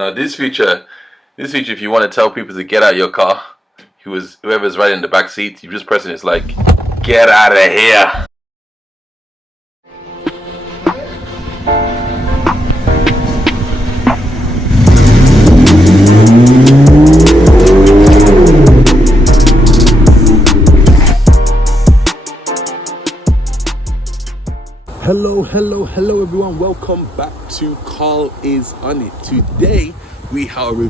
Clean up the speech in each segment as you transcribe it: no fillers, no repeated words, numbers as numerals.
Now this feature, if you want to tell people to get out of your car, whoever's riding in the back seat, you just press it. It's like, get out of here. Hello everyone, welcome back to Carl is on it. Today we are we're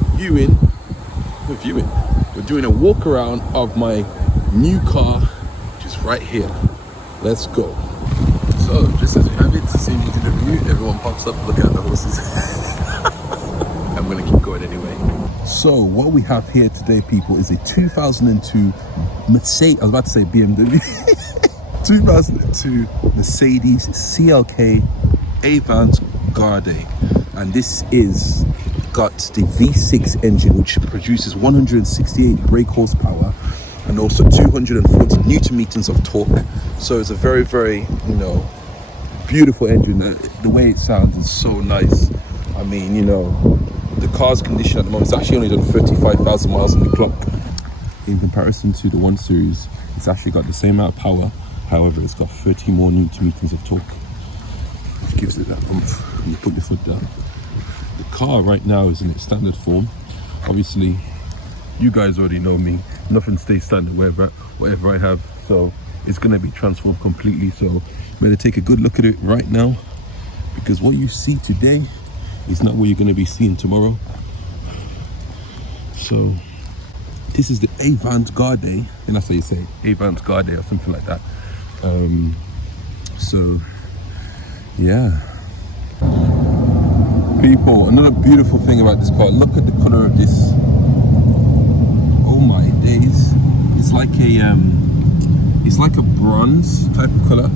doing a walk around of my new car, which is right here. Let's go. So just as we have it, same to the review, everyone pops up, look at the horses. I'm gonna keep going anyway. So what we have here today, people, is a 2002 Mercedes, I was about to say BMW. 2002 Mercedes CLK Avantgarde, and this is got the V6 engine, which produces 168 brake horsepower and also 240 newton meters of torque. So it's a very, very, beautiful engine. The way it sounds is so nice. I mean, the car's condition at the moment, it's actually only done 35,000 miles on the clock. In comparison to the 1 Series, it's actually got the same amount of power. However, it's got 30 more newton meters of torque, which gives it that oomph when you put your foot down. The car right now is in its standard form. Obviously, you guys already know me. Nothing stays standard whatever I have. So it's going to be transformed completely. So I'm going to take a good look at it right now, because what you see today is not what you're going to be seeing tomorrow. So this is the Avantgarde, and that's how you say it, Avantgarde or something like that. So yeah, people, another beautiful thing about this car, look at the color of this. Oh my days, it's like a bronze type of color.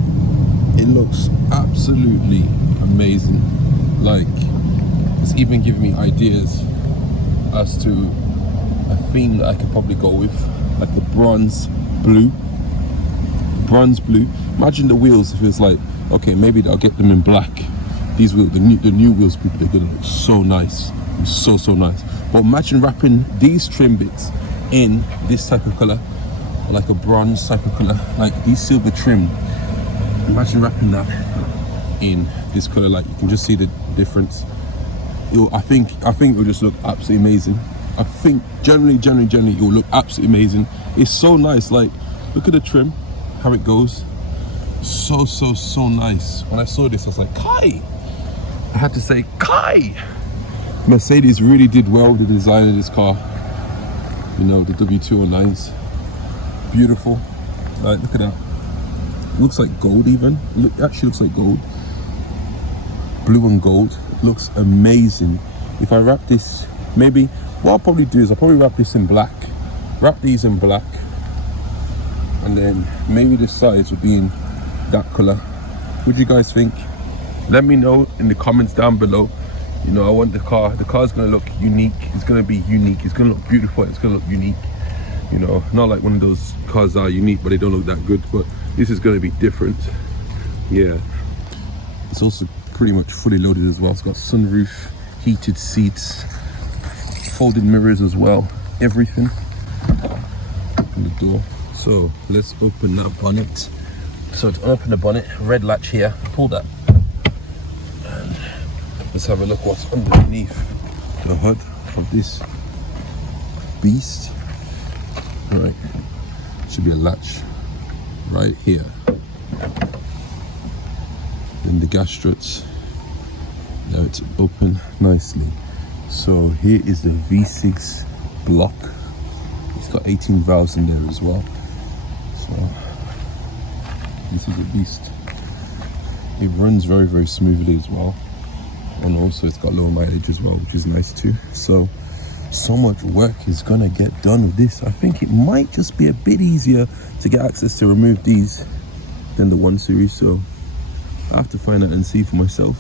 It looks absolutely amazing. Like, it's even giving me ideas as to a theme that I could probably go with, like the bronze blue. Imagine the wheels if it's like, okay, maybe I'll get them in black. These wheels, the new wheels, people, they're gonna look so nice, so nice. But imagine wrapping these trim bits in this type of color, like a bronze type of color, like these silver trim. Imagine wrapping that in this color, like you can just see the difference. I think it will just look absolutely amazing. I think generally it will look absolutely amazing. It's so nice. Like, look at the trim, how it goes. So nice. When I saw this, I was like, Kai! I had to say, Kai! Mercedes really did well with the design of this car. The W209s. Beautiful. Like, look at that. Looks like gold even. It actually looks like gold. Blue and gold. Looks amazing. If I wrap this, maybe, what I'll probably do is I'll probably wrap this in black. Wrap these in black. And then maybe the sides will be in that color. What do you guys think? Let me know in the comments down below. I want the car's gonna look unique. It's gonna be unique. It's gonna look beautiful. It's gonna look unique. Not like one of those cars that are unique but they don't look that good, but this is gonna be different. Yeah, it's also pretty much fully loaded as well. It's got sunroof, heated seats, folded mirrors as well, everything. Open the door. So let's open that bonnet. So to open the bonnet, red latch here, pull that. And let's have a look what's underneath the hood of this beast. All right, should be a latch right here. Then the gas struts. Now it's open nicely. So here is the V6 block. It's got 18 valves in there as well. So this is a beast. It runs very smoothly as well, and also it's got low mileage as well, which is nice too. So much work is gonna get done with this. I think it might just be a bit easier to get access to remove these than the 1 Series. So I have to find out and see for myself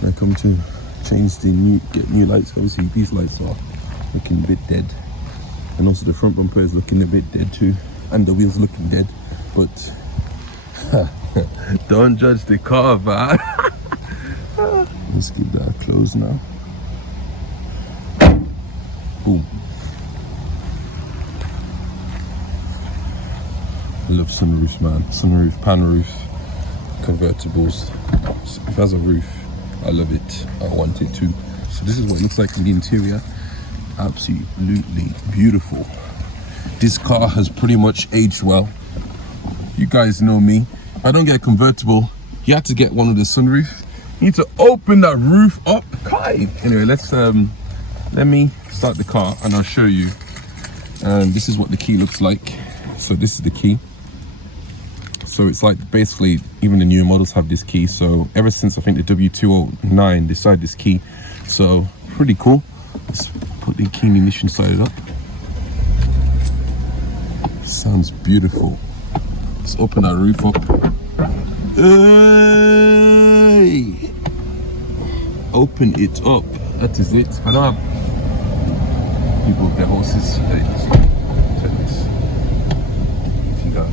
when I come to change get new lights. Obviously these lights are looking a bit dead, and also the front bumper is looking a bit dead too, and the wheels looking dead. But don't judge the car, man. Let's give that a close now. Boom. I love sunroofs, man. Sunroof, pan roof, convertibles. If it has a roof, I love it. I want it too. So this is what it looks like in the interior. Absolutely beautiful. This car has pretty much aged well. You guys know me. If I don't get a convertible, you have to get one with the sunroof. You need to open that roof up. Kai. Anyway, let me start the car and I'll show you. And this is what the key looks like. So this is the key. So it's like basically even the newer models have this key. So ever since I think the W209 they started this key. So pretty cool. Let's put the key in the ignition, start it up. Sounds beautiful. Let's open that roof up. Hey! Open it up. That is it. I don't have people with their horses. Turn this. If you go.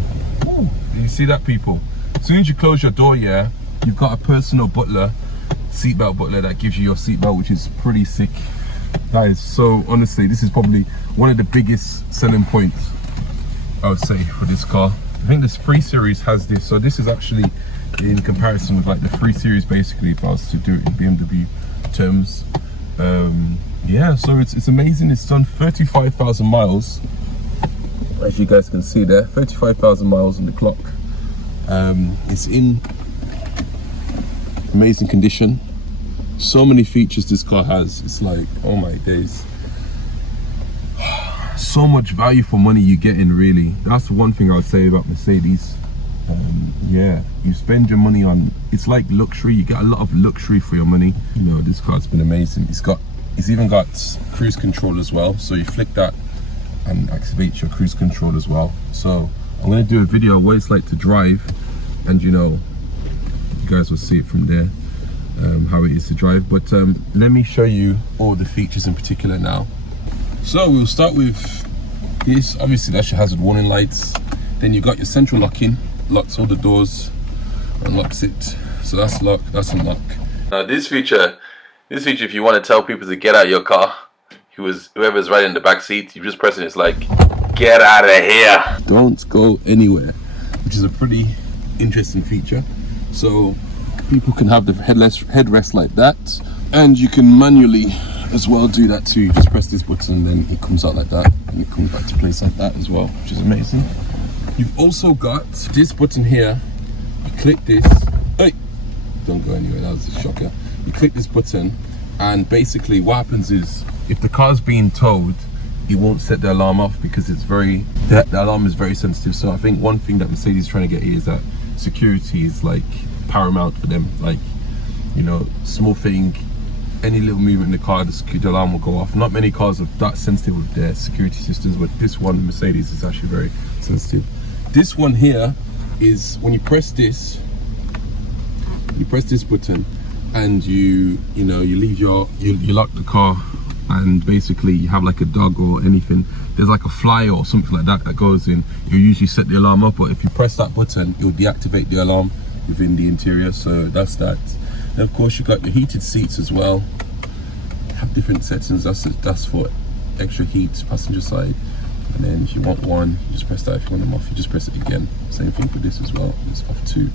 Ooh, do you see that, people? As soon as you close your door, yeah, you've got a personal butler, seatbelt butler that gives you your seatbelt, which is pretty sick. That is so, honestly, this is probably one of the biggest selling points, I would say, for this car. I think this 3 Series has this, so this is actually in comparison with like the 3 Series basically, if I was to do it in BMW terms. Yeah, so it's amazing. It's done 35,000 miles, as you guys can see there, 35,000 miles on the clock. It's in amazing condition. So many features this car has. It's like, oh my days. So much value for money you get in, really. That's one thing I would say about Mercedes. Yeah, you spend your money on, it's like luxury. You get a lot of luxury for your money. You know, this car's been amazing. It's even got cruise control as well. So you flick that and activate your cruise control as well. So I'm going to do a video of what it's like to drive, and you know, you guys will see it from there, how it is to drive. But let me show you all the features in particular now. So we'll start with this. Obviously that's your hazard warning lights. Then you got your central locking, locks all the doors, unlocks it. So that's lock, that's unlock. Now this feature, if you want to tell people to get out of your car, whoever's riding in the back seat, you just press it, it's like, get out of here. Don't go anywhere, which is a pretty interesting feature. So people can have the headrest like that, and you can manually as well do that too. You just press this button and then it comes out like that, and it comes back to place like that as well, which is amazing. You've also got this button here. You click this, hey, don't go anywhere, that was a shocker. You click this button and basically what happens is, if the car's being towed, it won't set the alarm off because it's the alarm is very sensitive. So I think one thing that Mercedes is trying to get here is that security is like paramount for them. Like, you know, small thing, any little movement in the car, the alarm will go off. Not many cars are that sensitive with their security systems, but this one, Mercedes, is actually very sensitive. This one here is when you press this button and you lock the car, and basically you have like a dog or anything, there's like a fly or something like that goes in, you usually set the alarm up, but if you press that button, it will deactivate the alarm within the interior. So that's that. And of course you got your heated seats as well. Have different settings. That's for extra heat, passenger side. And then if you want one, you just press that. If you want them off, you just press it again. Same thing for this as well, it's off too.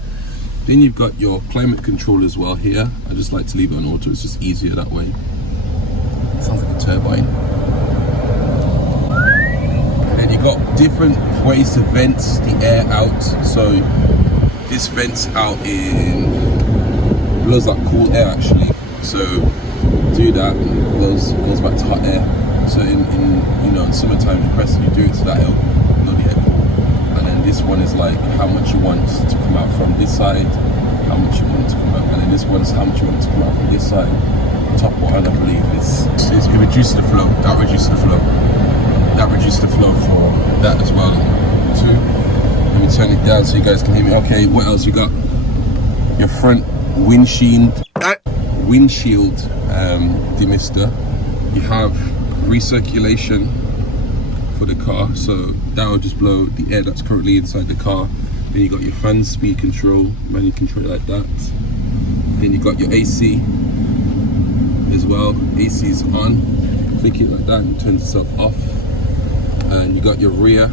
Then you've got your climate control as well here. I just like to leave it on auto, it's just easier that way. It sounds like a turbine. And then you got different ways to vent the air out. So this vents out in, blows like cool air actually. So do that and it goes back to hot air. So in summertime you press and you do it so that it'll blow the air cool. And then this one is like how much you want to come out from this side, how much you want it to come out, and then this one is how much you want it to come out from this side. Top one I believe it reduces the flow. That reduces the flow. That reduces the flow for that as well too. Let me turn it down so you guys can hear me. Okay, what else you got? Your front windshield demister. You have recirculation for the car, so that will just blow the air that's currently inside the car. Then you got your fan speed control, manual control like that. Then you got your AC as well. AC is on. So flick it like that and it turns itself off. And you got your rear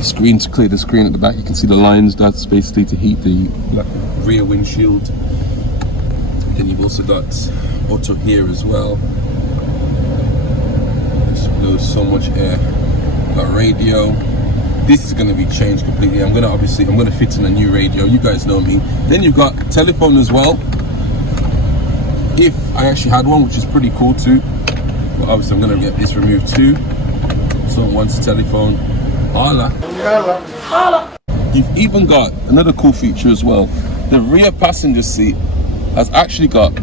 screen to clear the screen at the back. You can see the lines. That's basically to heat the black rear windshield. Then you've also got auto here as well. Just blows so much air. Got radio. This is going to be changed completely. I'm going to fit in a new radio. You guys know me. Then you've got telephone as well. If I actually had one, which is pretty cool too. But obviously I'm going to get this removed too. So once telephone, holla. You've even got another cool feature as well. The rear passenger seat has actually got,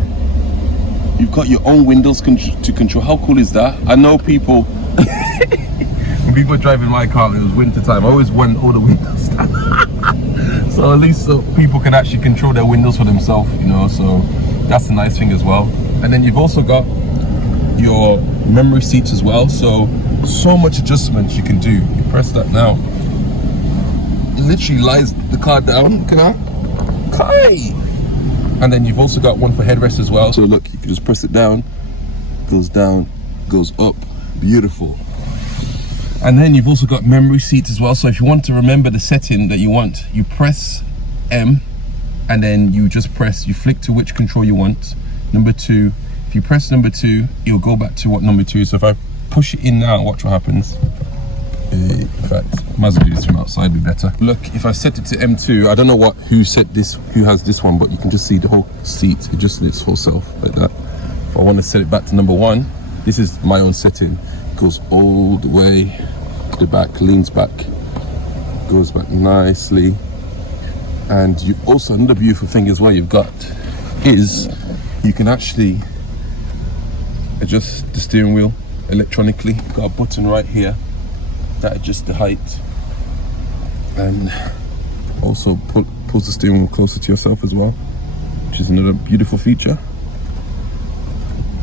you've got your own windows to control. How cool is that? I know people, when people are driving my car, it was winter time, I always want all the windows down. So at least so people can actually control their windows for themselves, you know, so that's a nice thing as well. And then you've also got your memory seats as well, so much adjustments you can do. You press that now, it literally lies the car down. Can I? Kai! And then you've also got one for headrest as well, so look, you can just press it down, goes down, goes up. Beautiful. And then you've also got memory seats as well, so if you want to remember the setting that you want, you press M and then you just press, you flick to which control you want. Number 2. If you press number 2, it'll go back to what number 2 is. So if I push it in now, watch what happens. In fact, I might as well do this from outside, be better. Look, if I set it to M2, I don't know who set this, who has this one, but you can just see the whole seat. It just lifts whole self like that. If I want to set it back to number 1, this is my own setting. It goes all the way to the back, leans back, goes back nicely. And you also, another beautiful thing as well you've got is you can actually adjust the steering wheel electronically. You've got a button right here that adjusts the height and also pulls the steering wheel closer to yourself as well, which is another beautiful feature.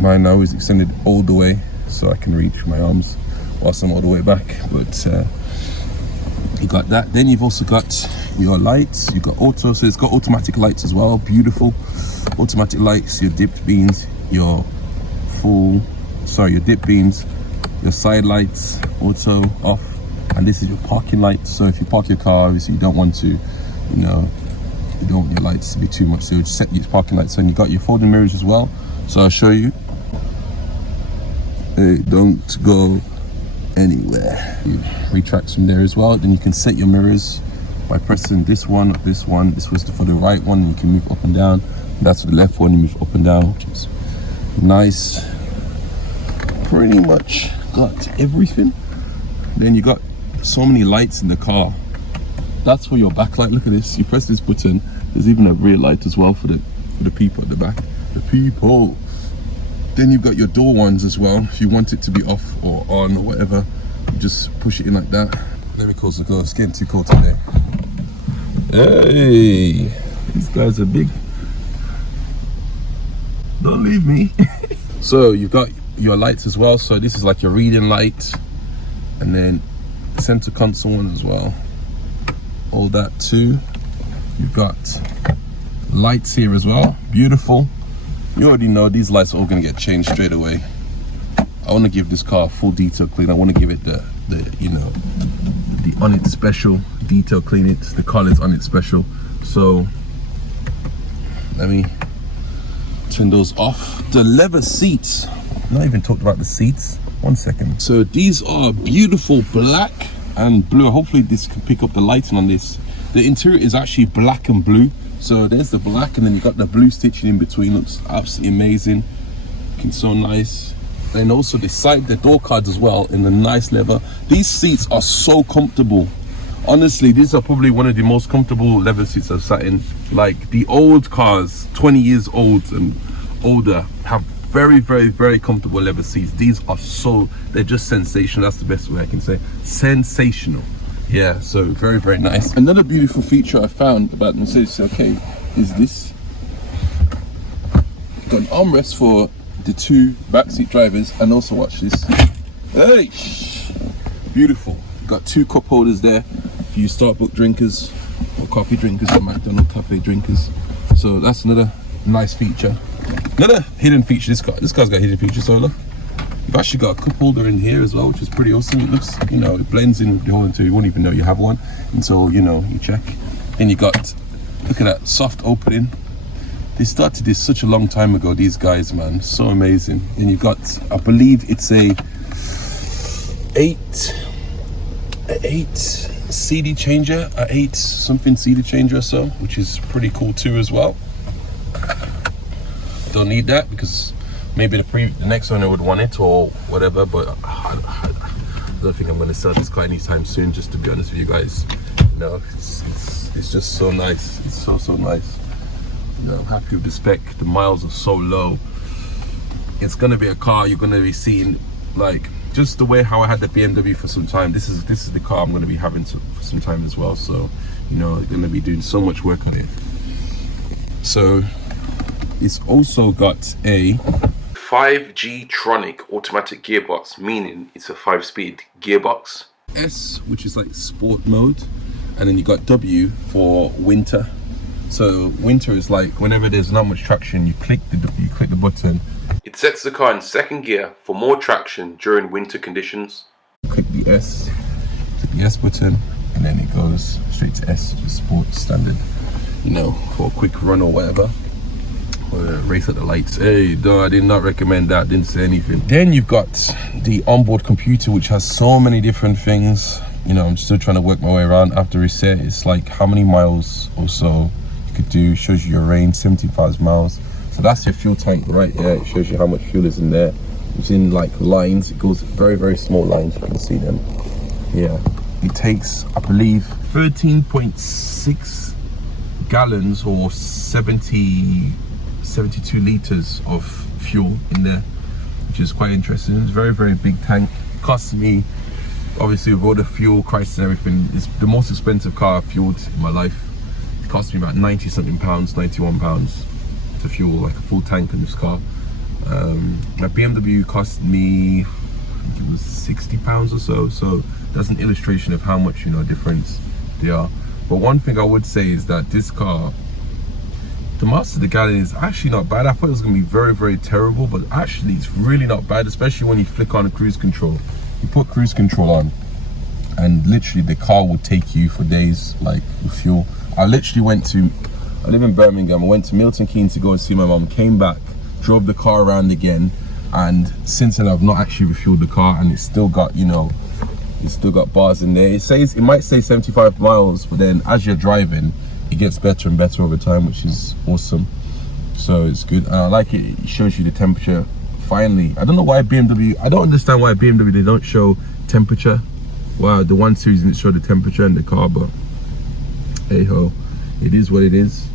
Mine now is extended all the way so I can reach my arms whilst I'm all the way back, but you got that. Then you've also got your lights. You've got auto, so it's got automatic lights as well. Beautiful automatic lights, your dipped beams, your dip beams, your side lights, auto off, and this is your parking lights. So if you park your car, obviously you don't want to, you know, you don't want your lights to be too much, so you just set your parking lights on. You got your folding mirrors as well, so I'll show you. Hey, don't go anywhere. You retract from there as well. Then you can set your mirrors by pressing this one. This was for the right one, you can move up and down. That's for the left one, you move up and down, which is nice. Pretty much got everything. Then you got so many lights in the car. That's for your backlight. Look at this, you press this button, there's even a rear light as well for the people at the back, the people. Then you've got your door ones as well. If you want it to be off or on or whatever, you just push it in like that. Let me close the door, it's getting too cold today. Hey, these guys are big. Don't leave me. So you've got your lights as well. So this is like your reading light, and then center console one as well. All that too. You've got lights here as well. Beautiful. You already know these lights are all going to get changed straight away. I want to give this car a full detail clean. I want to give it the you know, the ONIT special detail clean. It's the colors ONIT special. So let me turn those off. The leather seats, not even talked about the seats. 1 second. So these are beautiful black and blue. Hopefully this can pick up the lighting on this. The interior is actually black and blue. So there's the black, and then you got the blue stitching in between. Looks absolutely amazing, looking so nice. And also the door cards as well in the nice leather. These seats are so comfortable. Honestly, these are probably one of the most comfortable leather seats I've sat in. Like the old cars, 20 years old and older, have very, very, very comfortable leather seats. These are they're just sensational. That's the best way I can say. Sensational. Yeah, so very, very nice. Another beautiful feature I found about the Mercedes CLK is this. You've got an armrest for the 2 backseat drivers, and also watch this. Hey, beautiful. You've got 2 cup holders there for you Starbucks drinkers or coffee drinkers or McDonald's cafe drinkers. So that's another nice feature. Another hidden feature. This car's got hidden features. So look, You've actually got a cup holder in here as well, which is pretty awesome. It looks, you know, it blends in with the whole interior. You won't even know you have one until, you know, you check. Then you got, look at that soft opening. They started this such a long time ago, these guys, man. So amazing. Then you've got, I believe it's a 8 CD changer, a 8 something CD changer or so, which is pretty cool too as well. Don't need that because maybe the next owner would want it or whatever, but I don't think I'm going to sell this car anytime soon, just to be honest with you guys. No, it's just so nice. It's so nice. You know, I'm happy with the spec. The miles are so low. It's going to be a car you're going to be seeing, like, just the way how I had the BMW for some time. This is the car I'm going to be having for some time as well. So, you know, I'm going to be doing so much work on it. So it's also got a 5G Tronic automatic gearbox, meaning it's a 5-speed gearbox. S, which is like sport mode, and then you got W for winter. So winter is like whenever there's not much traction, you click the button. It sets the car in second gear for more traction during winter conditions. Click the S button, and then it goes straight to S, just sport standard. You know, for a quick run or whatever. Or race at the lights. Hey, no, I did not recommend that. Didn't say anything. Then you've got the onboard computer, which has so many different things. You know, I'm still trying to work my way around. After reset, it's like how many miles or so you could do. Shows you your range, 75 miles. So that's your fuel tank right there. It shows you how much fuel is in there. It's in like lines. It goes very small lines. You can see them. Yeah, it takes, I believe, 13.6 gallons or 72 liters of fuel in there, which is quite interesting. It's a very big tank. It costs me, obviously with all the fuel crisis and everything, it's the most expensive car I've fueled in my life. It cost me about 90 something pounds, 91 pounds to fuel like a full tank in this car. My BMW cost me, I think it was 60 pounds or so. So that's an illustration of how much, you know, difference they are. But one thing I would say is that this car, the miles to the gallon is actually not bad. I thought it was going to be very terrible, but actually it's really not bad, especially when you flick on cruise control. You put cruise control on and literally the car will take you for days, like with fuel. I live in Birmingham. I went to Milton Keynes to go and see my mum, came back, drove the car around again, and since then I've not actually refueled the car, and it's still got, you know, it's still got bars in there. It might say 75 miles, but then as you're driving, it gets better and better over time, which is awesome. So it's good, and I like it. It shows you the temperature. Finally, I don't know why BMW, I don't understand why BMW, they don't show temperature. Wow, the 1 Series didn't show the temperature in the car, but hey ho, it is what it is.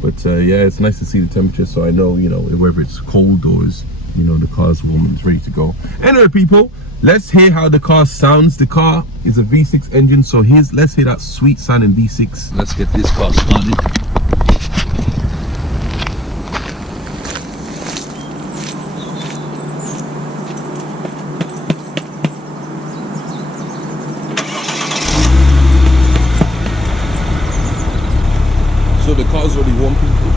But yeah, it's nice to see the temperature, so I know, you know, whether it's cold or is, you know, the car's warm and it's ready to go. Anyway, people, let's hear how the car sounds. The car is a V6 engine, so let's hear that sweet sounding V6. Let's get this car started. So the car's already warm, people.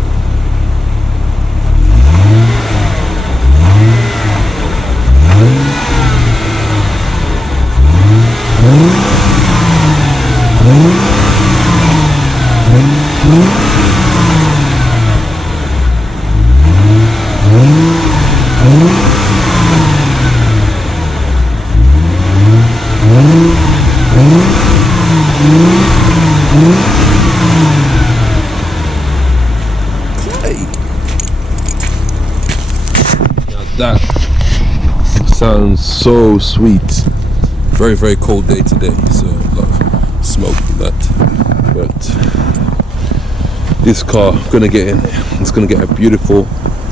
That sounds so sweet. Very cold day today, so a lot of smoke and that. But this car, gonna get in. It's gonna get a beautiful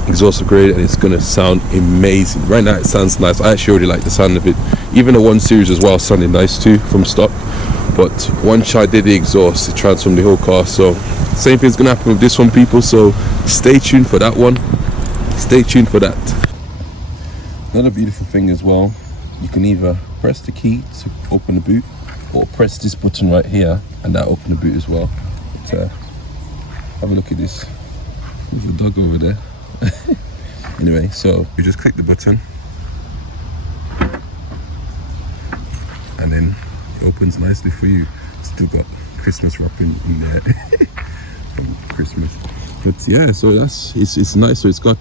exhaust upgrade, and it's gonna sound amazing. Right now it sounds nice. I actually already like the sound of it. Even the 1 Series as well sounded nice too from stock. But once I did the exhaust, it transformed the whole car. So same thing's gonna happen with this one, people. So stay tuned for that one. Stay tuned for that. Another beautiful thing as well, you can either press the key to open the boot, or press this button right here and that open the boot as well. But, have a look at this. There's a dog over there. Anyway, so you just click the button and then it opens nicely for you. Still got Christmas wrapping in there from Christmas. But yeah, so it's nice. So it's got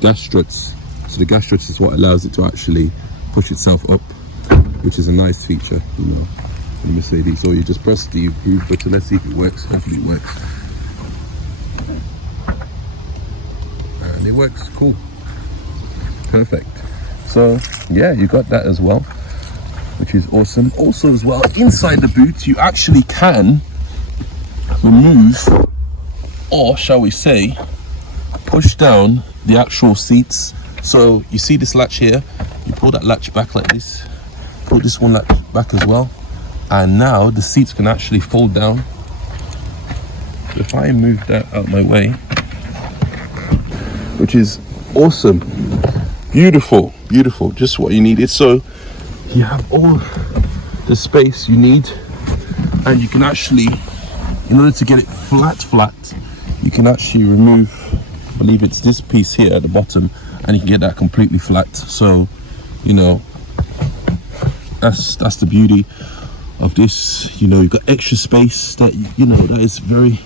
gas struts. So the gas struts is what allows it to actually push itself up, which is a nice feature, you know, in Mercedes. So you just press the approve button. Let's see if it works. Hopefully it works. And it works. Cool. Perfect. So yeah, you got that as well, which is awesome. Also as well, inside the boot you actually can remove, or shall we say push down the actual seats. So you see this latch here, you pull that latch back like this, pull this one latch back as well, and now the seats can actually fold down. So if I move that out of my way, which is awesome, beautiful, beautiful, just what you needed. So you have all the space you need, and you can actually, in order to get it flat, you can actually remove, I believe it's this piece here at the bottom, and you can get that completely flat. So, you know, that's the beauty of this. You know, you've got extra space that, you know, that is very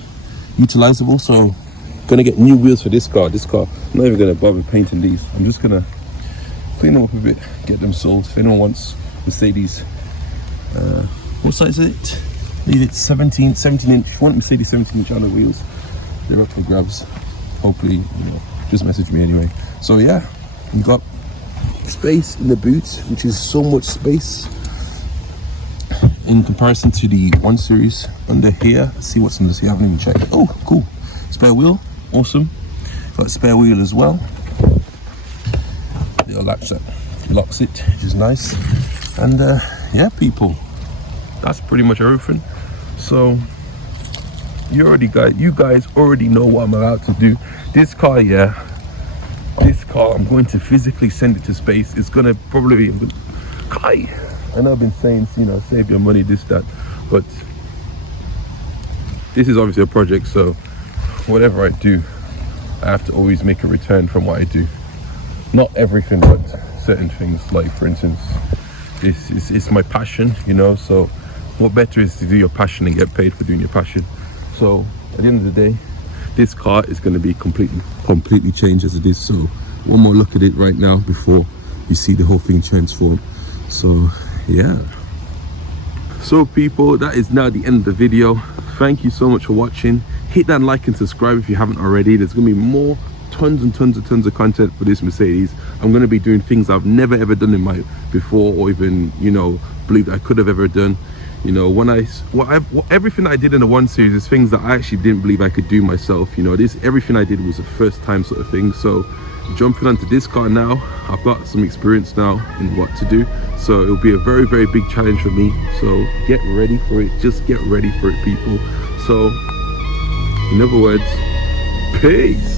utilizable. So gonna get new wheels for this car. I'm not even gonna bother painting these. I'm just gonna clean them up a bit, get them sold. If anyone wants Mercedes, what size is it? I believe it's 17 inch. If you want Mercedes 17-inch alloy wheels, they're up for grabs. Hopefully, you know, just message me anyway. So yeah, you got space in the boot, which is so much space in comparison to the 1 Series. Under here, let's see what's under this here. I haven't even checked. Oh, cool. Spare wheel, awesome. Got a spare wheel as well. Little latch that locks it, which is nice. And yeah, people, that's pretty much everything. So you guys already know what I'm about to do. This car, I'm going to physically send it to space. It's gonna probably be, I know I've been saying, you know, save your money, this, that, but this is obviously a project, so whatever I do, I have to always make a return from what I do. Not everything, but certain things. Like for instance, it's my passion, you know, so what better is to do your passion and get paid for doing your passion. So at the end of the day, this car is going to be completely changed as it is. So one more look at it right now before you see the whole thing transform. So yeah, so people, that is now the end of the video. Thank you so much for watching. Hit that like and subscribe if you haven't already. There's gonna be more, tons of content for this Mercedes. I'm gonna be doing things I've never ever done in my before, or even, you know, believe I could have ever done. You know, everything I did in the 1 Series is things that I actually didn't believe I could do myself. You know, everything I did was a first time sort of thing. So jumping onto this car now, I've got some experience now in what to do. So it'll be a very, very big challenge for me. So get ready for it. Just get ready for it, people. So in other words, peace.